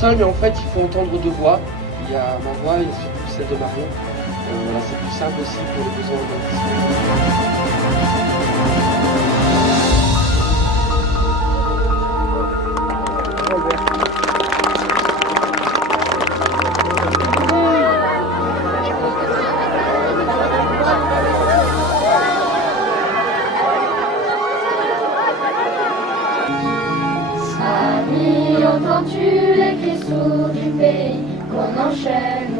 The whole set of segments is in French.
seul, mais en fait, il faut entendre deux voix. Il y a ma voix et surtout celle de Marion. Voilà, c'est plus simple aussi pour les besoins d'audition. Entends-tu les cris sourds du pays qu'on enchaîne?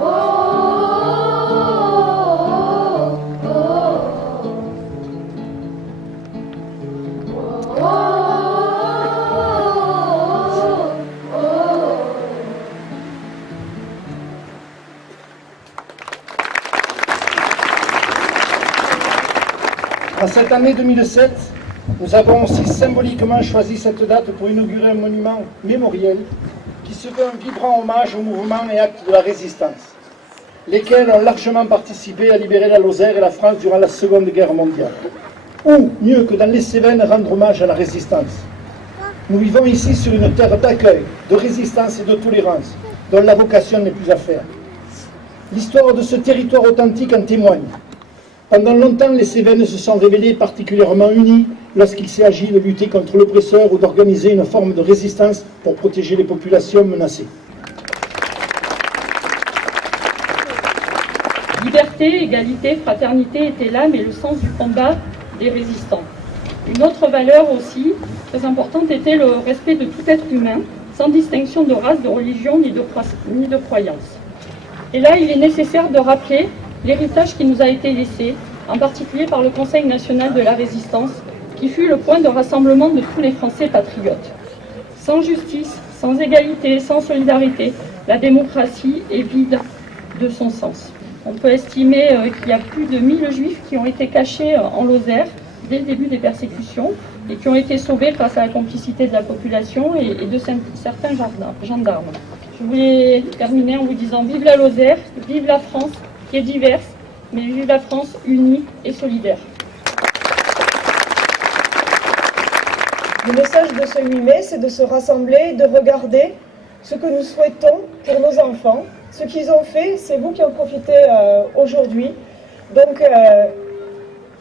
Oh, oh, oh, oh, En cette année 2007, nous avons aussi symboliquement choisi cette date pour inaugurer un monument mémoriel qui se veut un vibrant hommage aux mouvements et actes de la résistance, lesquels ont largement participé à libérer la Lozère et la France durant la Seconde Guerre mondiale. Ou, mieux que dans les Cévennes, rendre hommage à la résistance. Nous vivons ici sur une terre d'accueil, de résistance et de tolérance, dont la vocation n'est plus à faire. L'histoire de ce territoire authentique en témoigne. Pendant longtemps, les Cévennes se sont révélées particulièrement unies lorsqu'il s'est agi de lutter contre l'oppresseur ou d'organiser une forme de résistance pour protéger les populations menacées. Liberté, égalité, fraternité étaient l'âme et le sens du combat des résistants. Une autre valeur aussi, très importante, était le respect de tout être humain, sans distinction de race, de religion ni de croyance. Et là, il est nécessaire de rappeler l'héritage qui nous a été laissé, en particulier par le Conseil national de la résistance, qui fut le point de rassemblement de tous les Français patriotes. Sans justice, sans égalité, sans solidarité, la démocratie est vide de son sens. On peut estimer qu'il y a plus de 1000 juifs qui ont été cachés en Lozère dès le début des persécutions et qui ont été sauvés grâce à la complicité de la population et de certains gendarmes. Je voulais terminer en vous disant vive la Lozère, vive la France qui est diverse, mais vive la France unie et solidaire. Le message de ce 8 mai, c'est de se rassembler, de regarder ce que nous souhaitons pour nos enfants. Ce qu'ils ont fait, c'est vous qui en profitez aujourd'hui. Donc,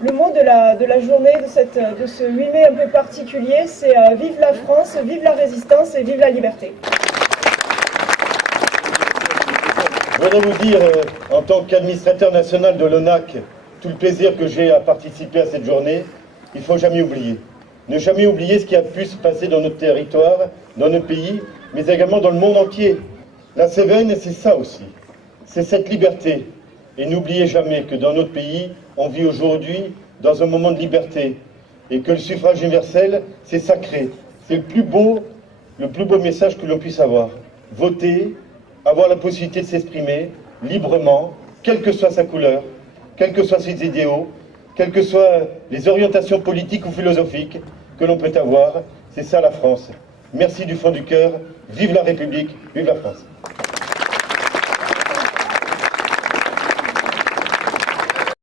le mot de la journée de ce 8 mai un peu particulier, c'est vive la France, vive la résistance et vive la liberté. Je voudrais vous dire, en tant qu'administrateur national de l'ONAC, tout le plaisir que j'ai à participer à cette journée, il ne faut jamais oublier. Ne jamais oublier ce qui a pu se passer dans notre territoire, dans notre pays, mais également dans le monde entier. La Cévennes, c'est ça aussi. C'est cette liberté. Et n'oubliez jamais que dans notre pays, on vit aujourd'hui dans un moment de liberté. Et que le suffrage universel, c'est sacré. C'est le plus beau message que l'on puisse avoir. Voter, avoir la possibilité de s'exprimer librement, quelle que soit sa couleur, quels que soient ses idéaux, quelles que soient les orientations politiques ou philosophiques que l'on peut avoir. C'est ça la France. Merci du fond du cœur. Vive la République, vive la France.